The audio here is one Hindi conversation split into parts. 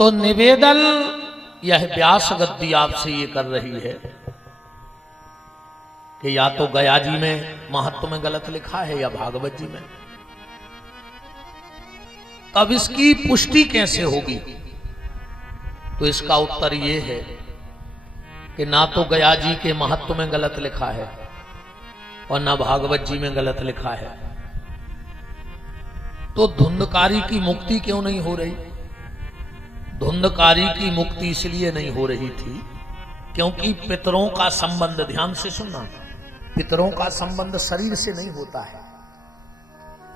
तो निवेदन यह व्यास गद्दी आपसे ये कर रही है कि या तो गया जी में महत्व में गलत लिखा है या भागवत जी में। अब इसकी पुष्टि कैसे होगी? तो इसका उत्तर ये है कि ना तो गया जी के महत्व में गलत लिखा है और ना भागवत जी में गलत लिखा है। तो धुंधकारी की मुक्ति क्यों नहीं हो रही? धुंधकारी की मुक्ति इसलिए नहीं हो रही थी क्योंकि पितरों का संबंध, ध्यान से सुनना, पितरों का संबंध शरीर से नहीं होता है।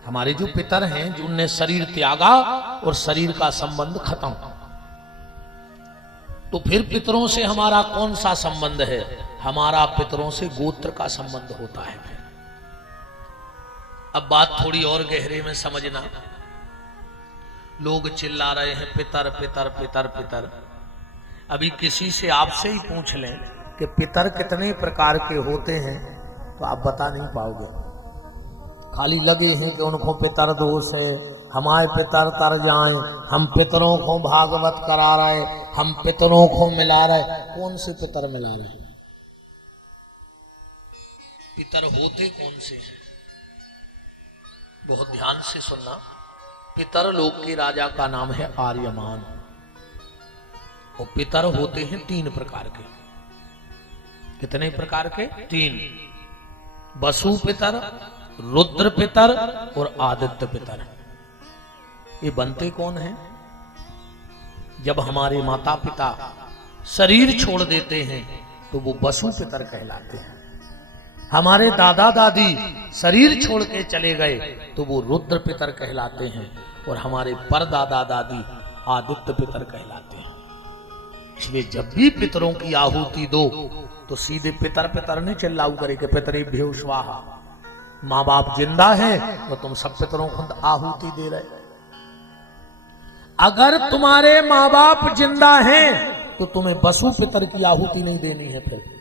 हमारे जो पितर हैं जिनने शरीर त्यागा और शरीर का संबंध खत्म, तो फिर पितरों से हमारा कौन सा संबंध है? हमारा पितरों से गोत्र का संबंध होता है। अब बात थोड़ी और गहरे में समझना। लोग चिल्ला रहे हैं पितर पितर पितर पितर। अभी किसी से आपसे ही पूछ लें कि पितर कितने प्रकार के होते हैं तो आप बता नहीं पाओगे। खाली लगे हैं कि उनको पितर दोष है, हमारे पितर तर जाएं, हम पितरों को भागवत करा रहे, हम पितरों को मिला रहे। कौन से पितर मिला रहे? पितर होते कौन से हैं? बहुत ध्यान से सुनना। पितर लोक के राजा का नाम है आर्यमान और पितर होते हैं 3 प्रकार के। कितने प्रकार के? 3। वसु पितर, रुद्र पितर और आदित्य पितर। ये बनते कौन हैं? जब हमारे माता पिता शरीर छोड़ देते हैं तो वो वसु पितर कहलाते हैं। हमारे दादा दादी शरीर छोड़ के चले गए तो वो रुद्र पितर कहलाते हैं और हमारे परदादा दादी आदित्य पितर कहलाते हैं। इसलिए जब भी पितरों की आहुति दो तो सीधे पितर पितर नहीं चिल्लाऊ करे कि पितरेभ्यो स्वाहा। माँ बाप जिंदा है तो तुम सब पितरों को आहुति दे रहे। अगर तुम्हारे माँ बाप जिंदा हैं तो तुम्हें वसु पितर की आहुति नहीं देनी है। फिर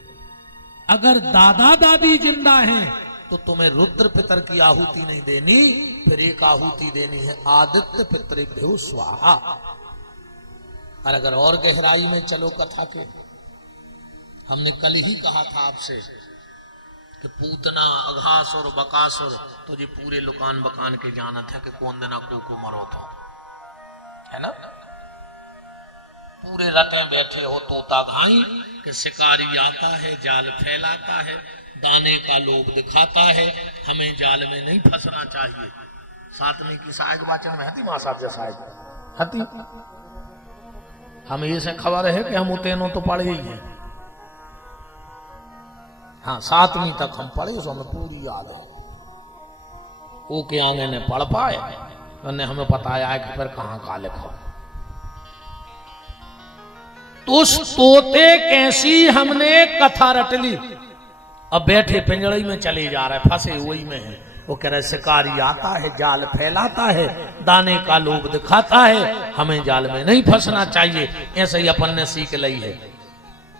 अगर दादा दादी जिंदा हैं तो तुम्हें रुद्र पितर की आहुति नहीं देनी, फिर एक आहुति देनी है आदित्य पितरेभ्यो स्वाहा। और अगर और गहराई में चलो कथा के, हमने कल ही कहा था आपसे कि पूतना अघासुर बकासुर तो जी पूरे लुकान बकान के जानत है कि कौन दिना को मरो था, है ना? पूरे रटे बैठे हो तोता घाई कि शिकारी आता है जाल फैलाता है, दाने का लोभ दिखाता है, हमें जाल में नहीं फंसना चाहिए। सातवीं की सहायक वाचन में हती मां साहब जैसा हती। हमें ये से खबर है कि हम उतेनो तो पढ़े ही हैं। हाँ, 7वीं तक हम पढ़े, सो हमें पूरी याद है। वो के आगे ने पढ़ पाए, उन्हें हमें बताया है कि फिर कहां का लिखो। तो उस तोते कैसी हमने कथा रट ली। अब बैठे पिंजड़े में चले जा रहे, फंसे वही में है। वो कह रहे शिकारी आता है जाल फैलाता है, दाने का लोभ दिखाता है, हमें जाल में नहीं फंसना चाहिए। ऐसे ही अपन ने सीख ली है।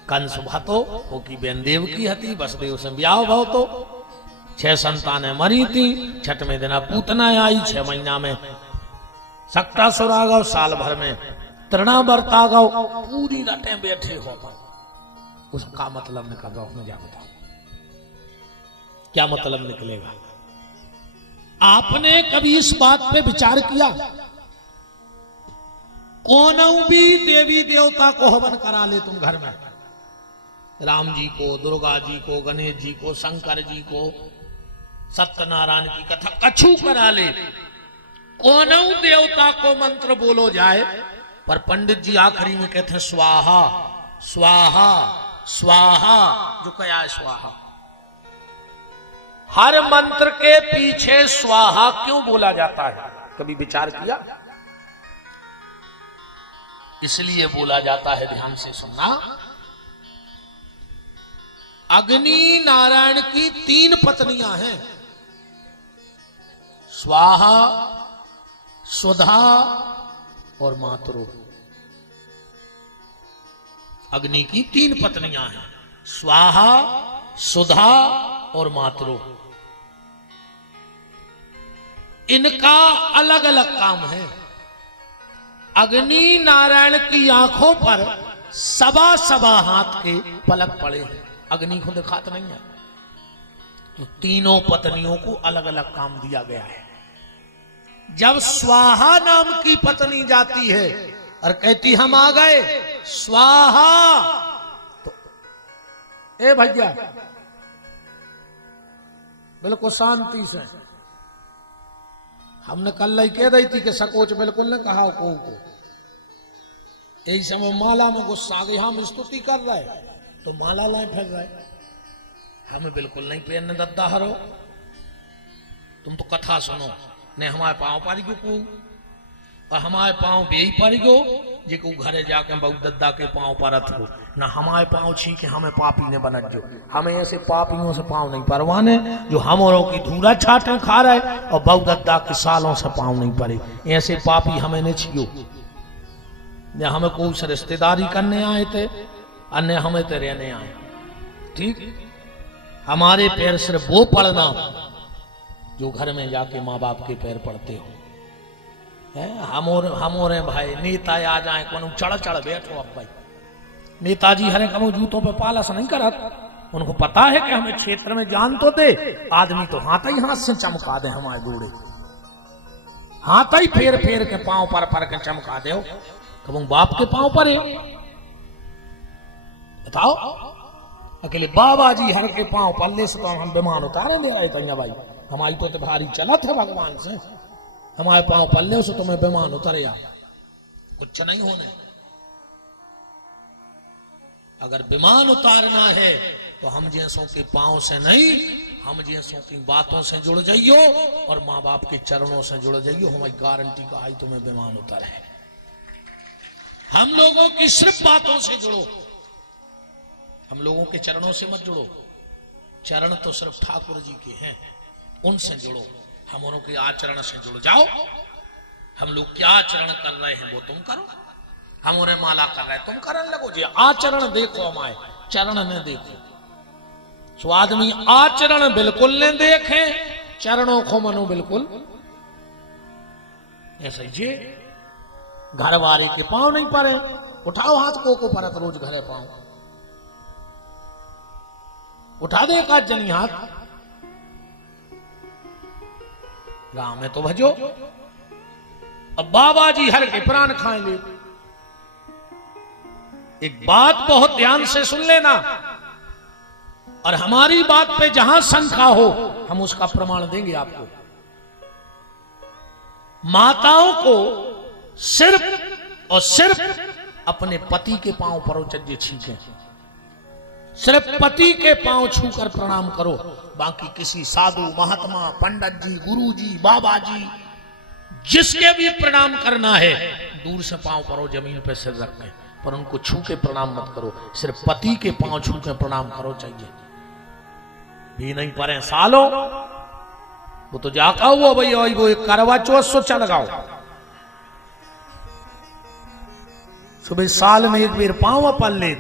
कंस भातो वो की बेन देव की हती, वसुदेव से ब्याह भाव तो 6 संतानें मरी थी। 6वें दिन पूतना आई, 6 महीना में सक्टासुर आ गौ, साल भर में तृणावर्त आ गौ। पूरी रटे बैठे हो पर उसका मतलब निकल रहा हूं, जा बताओ क्या मतलब निकलेगा? आपने कभी इस बात पे विचार किया? कौन भी देवी देवता को हवन करा ले तुम घर में, राम जी को, दुर्गा जी को, गणेश जी को, शंकर जी को, सत्यनारायण की कथा कछु करा ले, कौन देवता को मंत्र बोलो जाए, पर पंडित जी आखिरी में कहते हैं स्वाहा स्वाहा स्वाहा। जो क्या है स्वाहा? हर मंत्र के पीछे स्वाहा क्यों बोला जाता है? कभी विचार किया? इसलिए बोला जाता है, ध्यान से सुनना। अग्नि नारायण की 3 पत्नियां हैं, स्वाहा, सुधा और मातृ। अग्नि की 3 पत्नियां हैं, स्वाहा, सुधा और मातृ। इनका अलग अलग काम है। अग्नि नारायण की आंखों पर सवा सवा हाथ के पलक पड़े हैं। अग्नि को दिखाता नहीं है। तो तीनों पत्नियों को अलग अलग काम दिया गया है। जब स्वाहा नाम की पत्नी जाती है और कहती हम आ गए स्वाहा, तो ए भैया बिल्कुल शांति से, हमने कल ही कह रही थी कि सकोच बिल्कुल ने कहा को यही समय माला में गुस्सा आ गई, हम स्तुति कर रहे तो माला लाए फिर रहे, हमें बिल्कुल नहीं पहनने दद्दा हरो, तुम तो कथा सुनो ने हमारे पाँव पारी को और हमारे पाँव भी पारी गो जो घरे जाके बहु दद्दा के पाँव परत हो ना, हमारे पाँव छी के हमें पापी ने बनत जो, हमें ऐसे पापियों से पाँव नहीं परवाने जो हमरों की धूरा छाटे खा रहे और बहु दद्दा के सालों से पाँव नहीं पड़े, ऐसे पापी हमें नहीं छियो। ने हमें कोई से रिश्तेदारी करने आए थे, अन्य हमें तो रहने आए, ठीक। हमारे पैर सिर्फ वो पड़ना जो घर में जाके माँ बाप के पैर पड़ते हो। हमोरे भाई नेता आ जाए को चढ़ चढ़ बैठो, अब भाई नेताजी हरे कमो जूतों पे पालस नहीं करत, उनको पता है कि हमें क्षेत्र में जान तो दे, आदमी तो हाथ ही हाथ से चमका दे, हमारे बूढ़े हाथ ही फेर फेर के पांव पर के चमका दे, कब बाप के पांव पर है बताओ। अकेले बाबा जी हर के पांव पल्ले से तो हम विमान उतारे ले रहे थे भाई, हमारी तो भारी चलत है भगवान से, हमारे पांव पल्ले से तुम्हें विमान उतरे कुछ नहीं होने। अगर विमान उतारना है तो हम जैसों के पांव से नहीं, हम जैसों की बातों से जुड़ जाइयो और माँ बाप के चरणों से जुड़ जाइयो, हमारी गारंटी का आई तुम्हें विमान उतारे। हम लोगों की सिर्फ बातों से जुड़ो, हम लोगों के चरणों से मत जुड़ो, चरण तो सिर्फ ठाकुर जी के हैं, उनसे जुड़ो, हम उनके के आचरण से जुड़ जाओ। हम लोग क्या आचरण कर रहे हैं वो तुम करो, हम उन्हें माला कर रहे हैं तुम करने लगो जी। आचरण देखो, हमारे चरण ने देखो। सो आदमी आचरण बिल्कुल ने देखे, चरणों को मनो बिल्कुल ऐसे जी। घर वाले के पांव नहीं पड़े, उठाओ हाथ को परत रोज घरे पांव उठा दे, एक आध जनी हाथ गांव में तो भजो। अब बाबा जी हर के प्राण खाए ले। एक बात बहुत ध्यान से सुन लेना, और हमारी बात पे जहां शंका हो हम उसका प्रमाण देंगे आपको। माताओं को सिर्फ और सिर्फ अपने पति के पांव पर चज्जे छींके, सिर्फ पति के पांव छूकर प्रणाम करो, बाकी किसी साधु महात्मा पंडित जी गुरु जी बाबा जी जिसके भी प्रणाम करना है दूर से पांव परो, जमीन पे सिर रखें, पर उनको छू के प्रणाम मत करो, सिर्फ पति के पांव छू के प्रणाम करो। चाहिए भी नहीं परे सालों वो तो जाका हुआ भाई, वो एक करवा चौथ सोचा लगाओ, सुबह साल में एक बार पांव पल ले,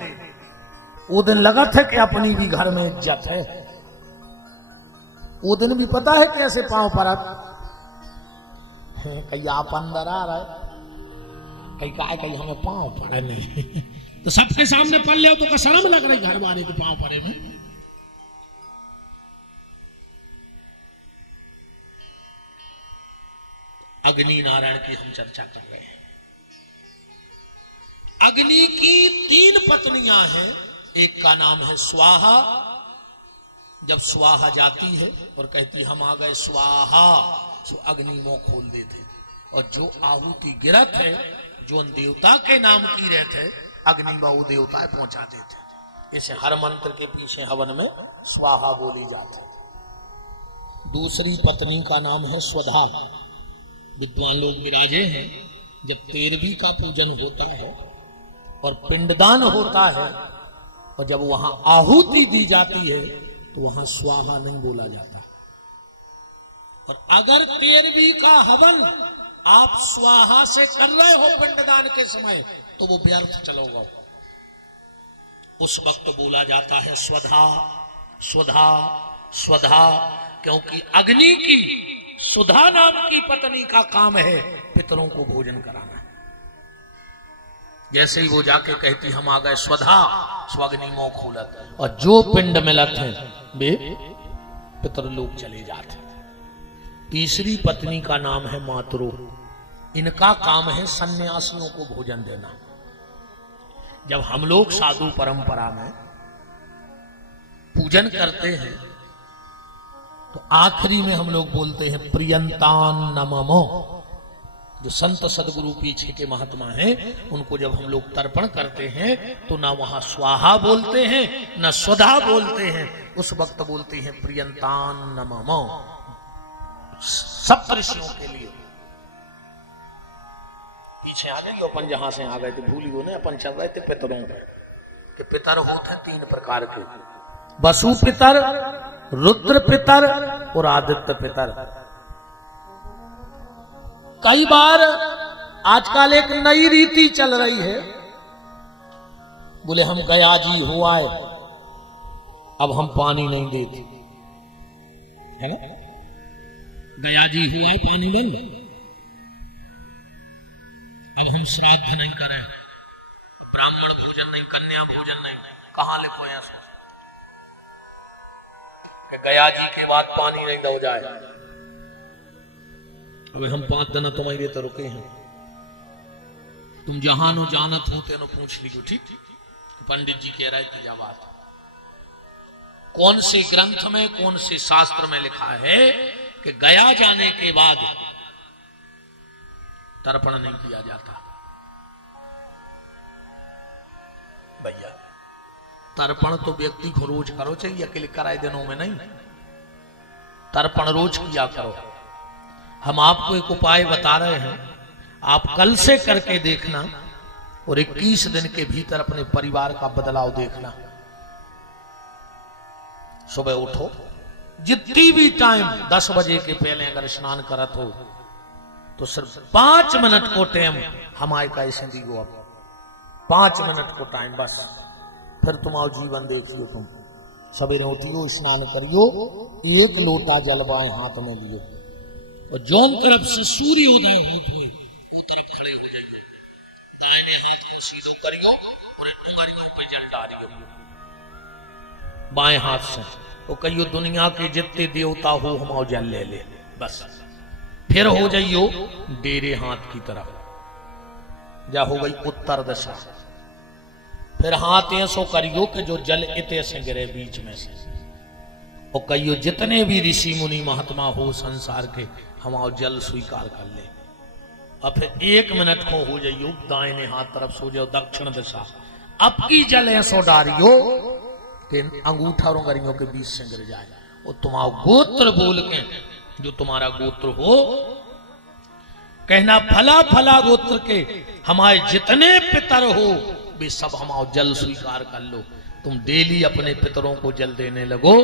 वो दिन लगा था कि अपनी भी घर में इज्जत है, वो दिन भी पता है कैसे पांव पर कहीं आप अंदर आ रहा है, कहीं का कहीं हमें पांव पड़े नहीं तो सबके सामने पल ले तो शर्म लग रही घर वाले के पांव पड़े में। अग्नि नारायण की हम चर्चा कर रहे हैं। अग्नि की 3 पत्नियां हैं, एक का नाम है स्वाहा। जब स्वाहा जाती है और कहती हम आ गए स्वाहा, तो अग्नि मुंह खोल देते, और जो आहुति गिरत है जो देवता के नाम की रहते अग्नि बहु देवता पहुंचा देते। इसे हर मंत्र के पीछे हवन में स्वाहा बोली जाती। दूसरी पत्नी का नाम है स्वधा। विद्वान लोग विराजे हैं, जब 13वीं का पूजन होता है और पिंडदान होता है और जब वहां आहुति दी जाती है तो वहां स्वाहा नहीं बोला जाता। और अगर 13वीं का हवन आप स्वाहा से कर रहे हो पिंडदान के समय तो वो व्यर्थ चलोगा। उस वक्त बोला जाता है स्वधा स्वधा स्वधा, क्योंकि अग्नि की सुधा नाम की पत्नी का काम है पितरों को भोजन कराना। जैसे ही वो जाके कहती हम आ गए स्वधा स्वग्नि मोह खोलत, और जो पिंड मिलत हैं वे पितरलोक चले जाते। तीसरी पत्नी का नाम है मातरो। इनका काम है सन्यासियों को भोजन देना। जब हम लोग साधु परंपरा में पूजन करते हैं तो आखिरी में हम लोग बोलते हैं प्रियंतान नममो। जो संत सदगुरु पीछे के महात्मा हैं उनको जब हम लोग तर्पण करते हैं तो ना वहां स्वाहा बोलते हैं ना स्वधा बोलते हैं, उस वक्त बोलते हैं प्रियंतान नममो। सप्तऋषियों के लिए पीछे आ जाइए, अपन जहां से आ गए थे भूलियो ने, अपन चल रहे थे पितरों के। पितर होते हैं तीन प्रकार के, वसु पितर, रुद्र पितर और आदित्य पितर। कई बार आजकल एक नई रीति चल रही है, बोले हम गया जी हो आए अब हम पानी नहीं देते, है ना, गया जी हुआ है पानी बंद, अब हम श्राद्ध नहीं करें, ब्राह्मण भोजन नहीं, कन्या भोजन नहीं। कहां लिखो ऐसा कि गया जी के बाद पानी नहीं दो जाए। अबे हम 5 दिन तुम्हारे तो रुके हैं, तुम जहां नो जानत हो तेनो पूछ लीजिए, ठीक। पंडित जी कह रहे थे बात कौन से ग्रंथ में कौन से शास्त्र में लिखा है कि गया जाने के बाद तर्पण नहीं किया जाता। भैया तर्पण तो व्यक्ति को रोज करो चाहिए, अकेले कराए दिनों में नहीं, तर्पण रोज किया करो। हम आपको एक उपाय बता रहे हैं, आप कल से करके देखना और 21 दिन के भीतर अपने परिवार का बदलाव देखना। सुबह उठो, जितनी भी टाइम 10 बजे के पहले अगर स्नान करत हो तो सिर्फ 5 मिनट को टाइम हमारे का ऐसे दियो, अब 5 मिनट को टाइम बस, फिर तुम्हारा जीवन देखियो। तुम सवेरे उठियो, स्नान करियो, 1 लोटा जल बाएं हाथ में लियो और जौन तरफ से सूर्य उदय होते हुए वो तरफ खड़े हो जाएंगे, दाहिने हाथ को सीधा करियो और तुम्हारी ऊपर जल डालियो बाएं हाथ से, तो कहियो दुनिया के जितने देवता हो हमारा जल ले ले, बस। फिर हो जाइयो डेरे हाथ की तरफ, जा हो गई उत्तर दिशा, फिर हाथ ऐसो करियो कि जो जल इते से गिरे बीच में से, और कहियो जितने भी ऋषि मुनि महात्मा हो संसार के हमारा जल स्वीकार कर ले। और फिर 1 मिनट को हो जाइयो दाहिने हाथ तरफ सो जाओ दक्षिण दिशा, अब की जल ऐसो डारियो कि अंगूठा और उंगलियों के बीच से गिर जाए, और तुम्हारा गोत्र बोल के जो तुम्हारा गोत्र हो कहना फला फला गोत्र के हमारे जितने पितर हो वे सब हमारा जल स्वीकार कर लो। तुम डेली अपने पितरों को जल देने लगो,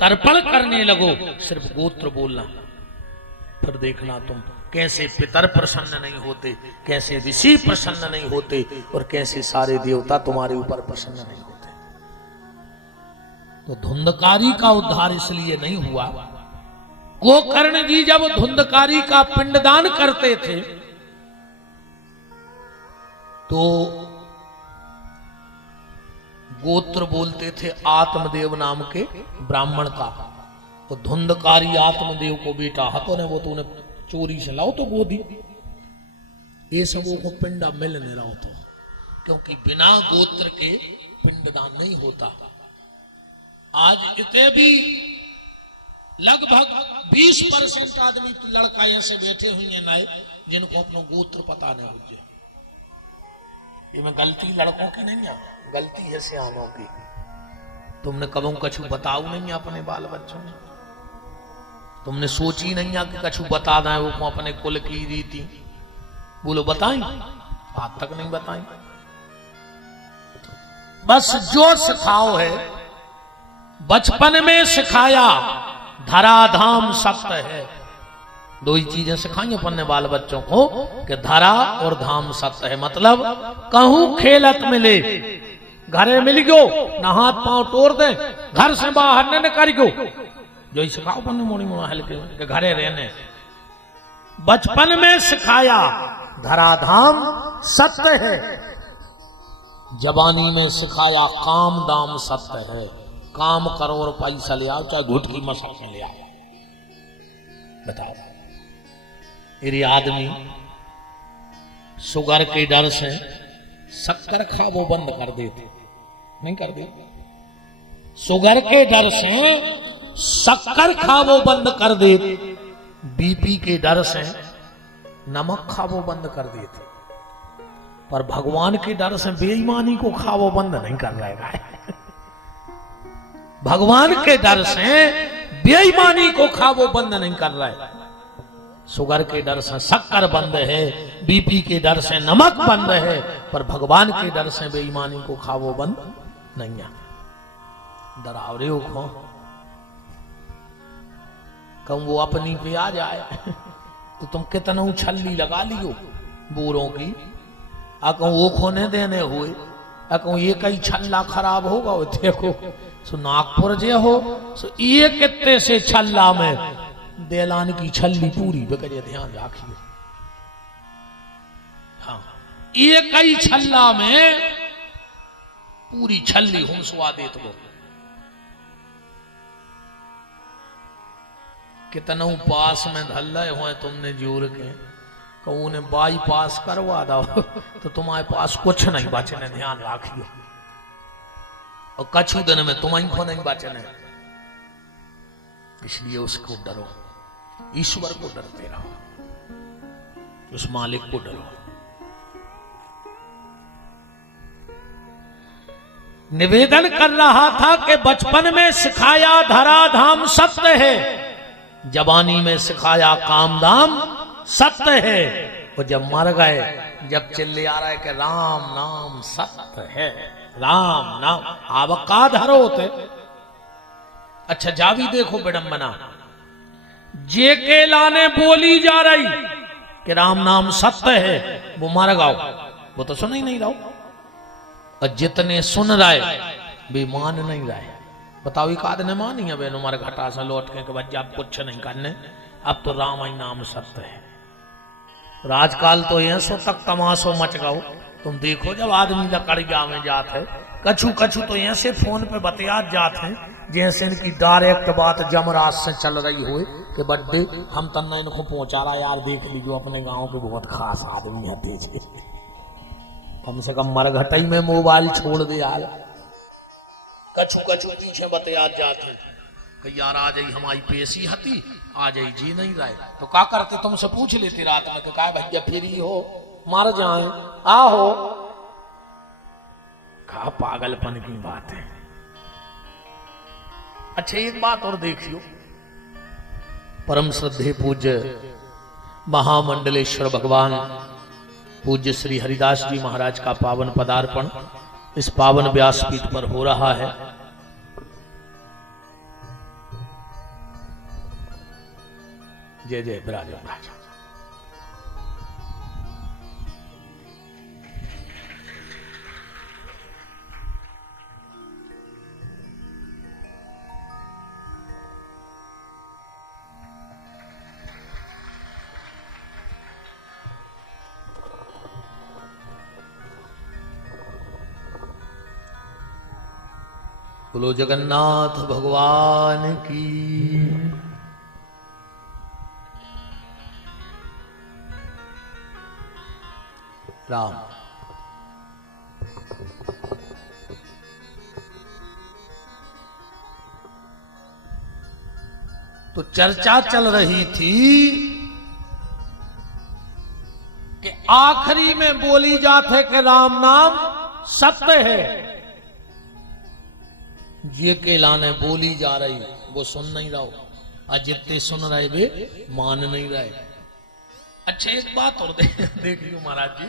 तर्पण करने लगो, सिर्फ गोत्र बोलना। फिर देखना तुम कैसे पितर प्रसन्न नहीं होते, कैसे ऋषि प्रसन्न नहीं होते, और कैसे सारे देवता तुम्हारे ऊपर प्रसन्न नहीं होते। तो धुंधकारी का उद्धार इसलिए नहीं हुआ, गोकर्ण जी जब धुंधकारी का पिंडदान करते थे तो गोत्र बोलते थे आत्मदेव नाम के ब्राह्मण का, तो धुंधकारी आत्मदेव को बेटा हाथों ने वो तो उन्हें चोरी से लाओ तो गोदी, ये सबों को पिंडा मिल नहीं रहा था, क्योंकि बिना गोत्र के पिंडदान नहीं होता। आज इतने भी लगभग 20% आदमी लड़का ऐसे बैठे हुए हैं नए जिनको अपना गोत्र पता नहीं हो जाए। ये में गलती लड़कों की नहीं है, गलती है सियानों की। तुमने कबू कछु बताओ नहीं अपने बाल बच्चों ने, तुमने सोची नहीं है कि कछु बता दें वो अपने कुल की रीति, बोलो बताएं, आज तक नहीं बताएं। बस जो सिखाओ है बचपन में सिखाया, धराधाम सत्य है। 2 ही चीजें सिखाई अपन ने बाल बच्चों को कि धरा और धाम सत्य है। मतलब कहूं खेलत मिले, घरे मिल गयो ना हाथ पांव तोड़ दे, घर से बाहर न निकल गयो, जो ही सिखाओ अपन ने मोड़ी मोड़ा हल्के घरे रहने। बचपन में सिखाया धराधाम सत्य है, जवानी में सिखाया काम दाम सत्य है, काम करो और पैसा ले आओ, चाहे घुट की मशक में ले आओ। बताओ, ये आदमी शुगर के डर से शक्कर खावो बंद कर देते, नहीं कर देते। शुगर के डर से शक्कर खावो बंद कर देते, बीपी के डर से नमक खावो बंद कर देते, पर भगवान के डर से बेईमानी को खावो बंद नहीं कर रहेगा। भगवान के डर से बेईमानी को खावो बंद नहीं कर रहा है। शुगर के डर से शक्कर बंद है, बीपी के डर से नमक बंद है, पर भगवान के डर से बेईमानी को खावो बंद नहीं है। डरावरे हो खो कम वो अपनी पे आ जाए तो तुम कितना उछल्ली लगा लियो बोरों की। अको वो खोने देने हुए, अको ये कई छल्ला खराब होगा। वो देखो सो नागपुर जे हो सो ये कितने से छल्ला में देलान की छल्ली पूरी बेकजे ध्यान रखिए। हाँ, ये कई छल्ला में पूरी छल्ली हम सुआ दे तो कितना पास में धल्ले हुए तुमने जोर के कहूँ ने बाईपास करवा दो तो तुम्हारे पास कुछ नहीं बचने, ध्यान रखियो। और कछु दिन में तुम्हारी को नहीं बचने, इसलिए उसको डरो, ईश्वर को डरते रहो, उस मालिक को डरो। निवेदन कर रहा था कि बचपन में सिखाया धराधाम सत्य है, जवानी में सिखाया काम दाम सत्य है। वो जब मर गए, जब चिल्ले आ रहा है कि राम नाम सत्य है, राम नाम अब का धरो होते। अच्छा जावी देखो विडंबना, जे के लाने बोली जा रही कि राम नाम सत्य है, वो मर गाओ, वो तो सुन ही नहीं रहा। और जितने सुन रहे वे मान नहीं रहे। बताओ एक आदमी मानी है बेन उमर घटा से लौट के बच्चा आप कुछ नहीं करने, अब तो राम ही नाम सत्य है। राजकाल तो ये सो तक तमाशो मच गओ। तुम देखो जब आदमी लकड़िया में जाते कछु कछु तो ऐसे फोन पे बतियात जाते हैं जैसे इनकी डायरेक्ट बात जमराज से चल रही हो कि बड्डे हम तन्ना इनको पहुंचा रहा यार, देख लीजिए अपने गांव के बहुत खास आदमी है, तेज कम से कम मरघटई में मोबाइल छोड़ दे यार। कछु कछु पीछे बतियात जाते कि यार आ जाई हमारी पेशी हती, आ जाई जी नहीं रहे तो क्या करते, तुमसे पूछ लेते रात में कि क्या भैया फ्री हो, मर जाए आहो। कहा पागलपन की बात है। अच्छा एक बात और देखियो, परम श्रद्धे पूज्य महामंडलेश्वर भगवान पूज्य श्री हरिदास जी महाराज का पावन पदार्पण इस पावन व्यासपीठ पर हो रहा है। जय जय विराज महाराज। बोलो जगन्नाथ भगवान की। राम तो चर्चा चल रही थी कि आखिरी में बोली जाते कि राम नाम सत्य है, ये के लाने बोली जा रही वो सुन नहीं रहो, और जितने सुन रहे वे मान नहीं रहे। अच्छा एक बात और देखियो महाराज जी,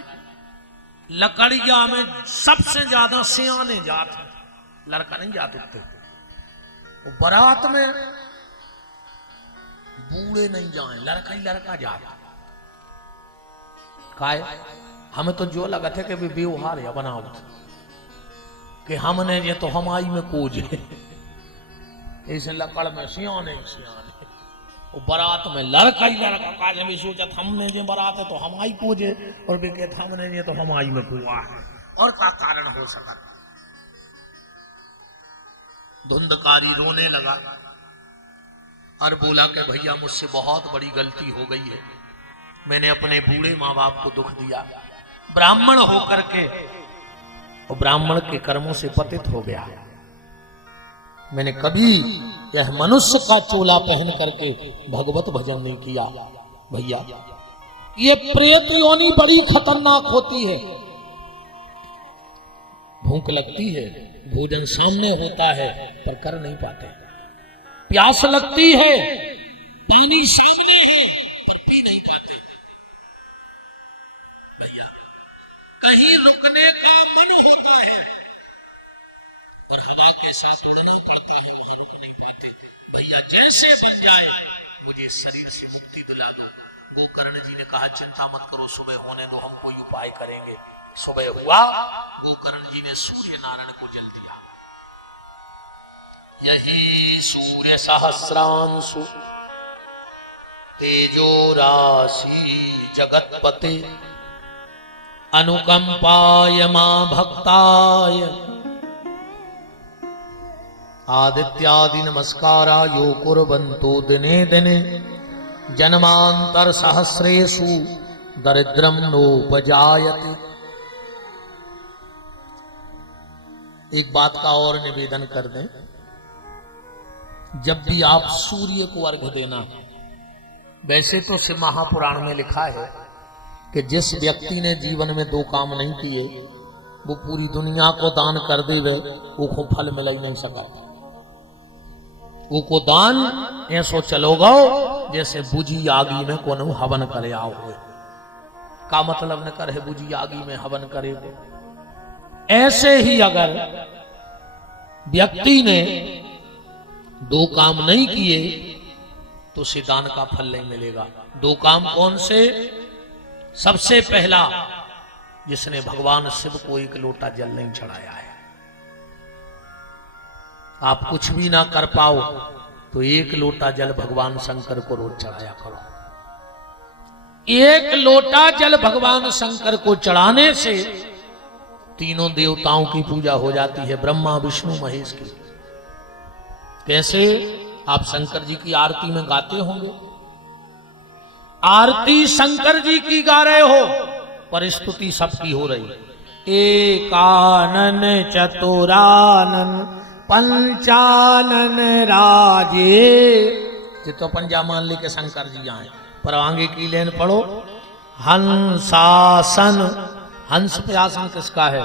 लकड़िया में सबसे ज्यादा सियाने जात है, लड़का नहीं जात उठते। वो बारात में बूढ़े नहीं जाए, लड़का ही लड़का जाता। काय हमें तो जो लगा था कि भी व्यवहार या बनावट कि हमने ये तो हमारी में कोज है, ऐसे लकड़ में सियाने सियाने, वो बारात में लड़का ही लड़का काज में सोचा हमने जो बारात है तो हमारी कोज है, और भी कहते हमने ये तो हमारी में कुआ है, और का कारण हो सका। धुंधकारी रोने लगा और बोला कि भैया मुझसे बहुत बड़ी गलती हो गई है, मैंने अपने बूढ़े माँ बाप को दुख दिया, ब्राह्मण होकर के और ब्राह्मण के कर्मों से पतित हो गया। मैंने कभी यह मनुष्य का चोला पहन करके भगवत भजन नहीं किया। भैया ये प्रेत योनि बड़ी खतरनाक होती है। भूख लगती है, भोजन सामने होता है पर कर नहीं पाते, प्यास लगती है, पानी सामने है पर पी नहीं पाते। भैया कहीं रुकने का मन होता है और हवा के साथ उड़ना पड़ता है, वहां रुक नहीं पाते। भैया जैसे बन जाए मुझे शरीर से मुक्ति दिला दो। गोकर्ण जी ने कहा चिंता मत करो, सुबह होने दो, हम कोई उपाय करेंगे। सुबह हुआ, गोकर्ण जी ने सूर्य नारायण को जल दिया। यही सूर्य सहस्रांशु तेजो राशि जगतपते अनुकंपाय मां भक्ताय आदित्यादि नमस्कारा यो कुर्वन्तो दिने दिने जन्मांतर सहस्रेषु दरिद्रम नोपजायते। एक बात का और निवेदन कर दें, जब भी आप सूर्य को अर्घ्य देना, वैसे तो शिव महापुराण में लिखा है कि जिस व्यक्ति ने जीवन में दो काम नहीं किए वो पूरी दुनिया को दान कर देवे, वो फल मिल ही नहीं सका। वो को दान ऐसो चलोगा जैसे बुझी आगी में कोनो हवन करे आओ। का मतलब न करे बुझी आगी में हवन करे। ऐसे ही अगर व्यक्ति ने दो काम नहीं किए तो उसे दान का फल नहीं मिलेगा। दो काम कौन से? सबसे पहला, जिसने भगवान शिव को एक लोटा जल नहीं चढ़ाया है। आप कुछ भी ना कर पाओ तो एक लोटा जल भगवान शंकर को रोज चढ़ाया करो। एक लोटा जल भगवान शंकर को चढ़ाने से तीनों देवताओं की पूजा हो जाती है, ब्रह्मा विष्णु महेश की। कैसे? आप शंकर जी की आरती में गाते होंगे, आरती शंकर जी की गा रहे हो पर स्तुति सबकी हो रही। एकानन चतुरानन पंचानन राजे। तो पंजा मान ली के शंकर जी आए, पर आगे की लेन पढ़ो। हंसासन, हंस पे आसन किसका है?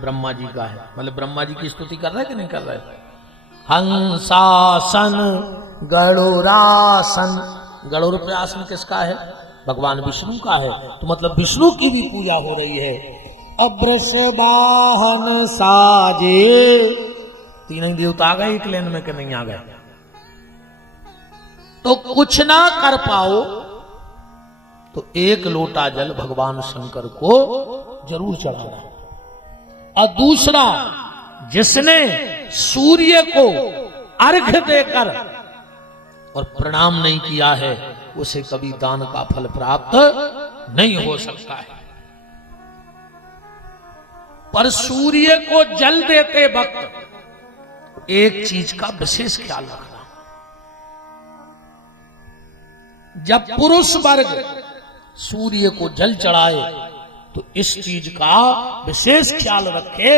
ब्रह्मा जी का है। मतलब ब्रह्मा जी की स्तुति कर रहे कि नहीं कर रहे? हंसासन गरुरासन, गरुड़ पे आसन किसका है? भगवान विष्णु का है। तो मतलब विष्णु की भी पूजा हो रही है। अवृषवाहन साजे, तीनों देवता आ गए एक लेन में कि नहीं आ गए? तो कुछ ना कर पाओ तो एक लोटा जल भगवान शंकर को जरूर चढ़ाना। और दूसरा, जिसने सूर्य को अर्घ्य देकर और प्रणाम नहीं किया है उसे कभी दान का फल प्राप्त नहीं हो सकता है। पर सूर्य को जल देते वक्त एक चीज का विशेष ख्याल रखना। जब पुरुष वर्ग सूर्य को जल चढ़ाए तो इस चीज का विशेष ख्याल रखे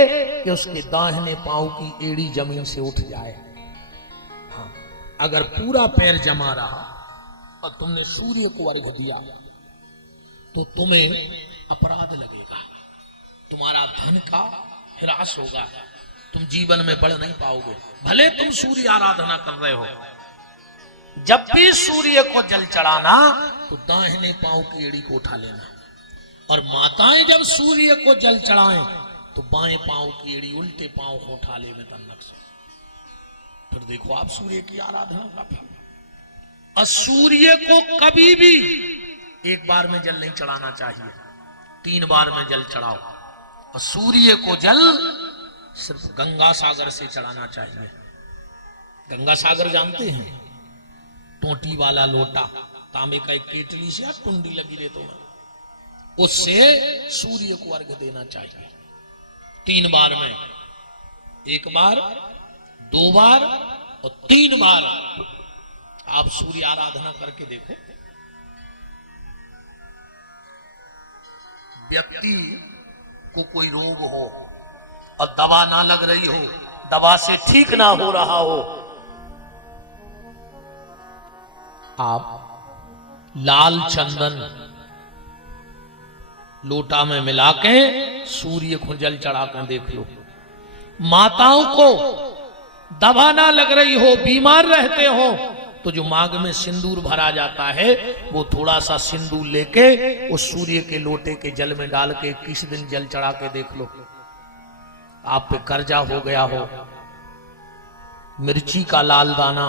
कि उसके दाहिने पांव की एड़ी जमीन से उठ जाए। हाँ, अगर पूरा पैर जमा रहा और तुमने सूर्य को अर्घ्य दिया तो तुम्हें अपराध लगेगा, तुम्हारा धन का ह्रास होगा, तुम जीवन में बढ़ नहीं पाओगे, भले तुम सूर्य आराधना कर रहे हो। जब भी सूर्य को जल चढ़ाना तो दाहिने पांव की एड़ी को उठा लेना, और माताएं जब सूर्य को जल चढ़ाएं तो बाएं पांव की एड़ी उल्टे पांव को उठा ले में तन्नक से। फिर देखो आप सूर्य की आराधना का फल। और सूर्य को कभी भी एक बार में जल नहीं चढ़ाना चाहिए, 3 बार में जल चढ़ाओ। और सूर्य को जल सिर्फ गंगा सागर से चढ़ाना चाहिए। गंगा सागर जानते हैं? टोटी वाला लोटा, तांबे का एक केतली से टुंडी लगी रहती है, उससे सूर्य को अर्घ्य देना चाहिए। 3 बार में, 1 बार, 2 बार और 3 बार आप सूर्य आराधना करके देखो। व्यक्ति को कोई रोग हो और दवा ना लग रही हो, दवा से ठीक ना हो रहा हो, आप लाल चंदन लोटा में मिला के सूर्य को जल चढ़ाकर देख लो। माताओं को दवा ना लग रही हो, बीमार रहते हो, तो जो मांग में सिंदूर भरा जाता है वो थोड़ा सा सिंदूर लेके उस सूर्य के लोटे के जल में डाल के 21 दिन जल चढ़ा के देख लो। आप पे कर्जा हो गया हो, मिर्ची का लाल दाना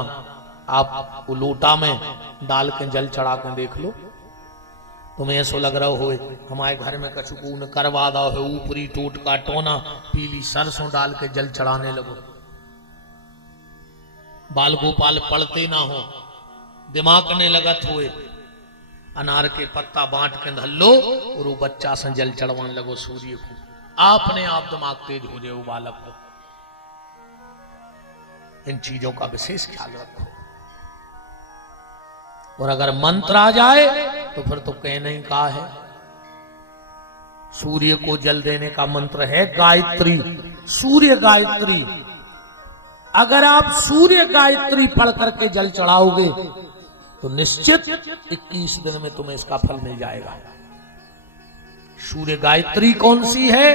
आप वो लोटा में डाल के जल चढ़ा के देख लो। तुम्हें ऐसा लग रहा हो हमारे घर में कछु पूर्ण करवा दो है, ऊपरी टोट का टोना पीली सरसों डाल के जल चढ़ाने लगो। बाल गोपाल पढ़ते ना हो, दिमाग ने लगत हुए, अनार के पत्ता बांट के धल लो और वो बच्चा से जल चढ़वाने लगो सूर्य को। आपने आप दिमाग तेज हो जाए वो बालक को। इन चीजों का विशेष ख्याल रखो। और अगर मंत्र आ जाए तो फिर तो कहना ही का है। सूर्य को जल देने का मंत्र है गायत्री, सूर्य गायत्री। अगर आप सूर्य गायत्री पढ़ करके जल चढ़ाओगे तो निश्चित 21 दिन में तुम्हें इसका फल मिल जाएगा। सूर्य गायत्री कौन सी है?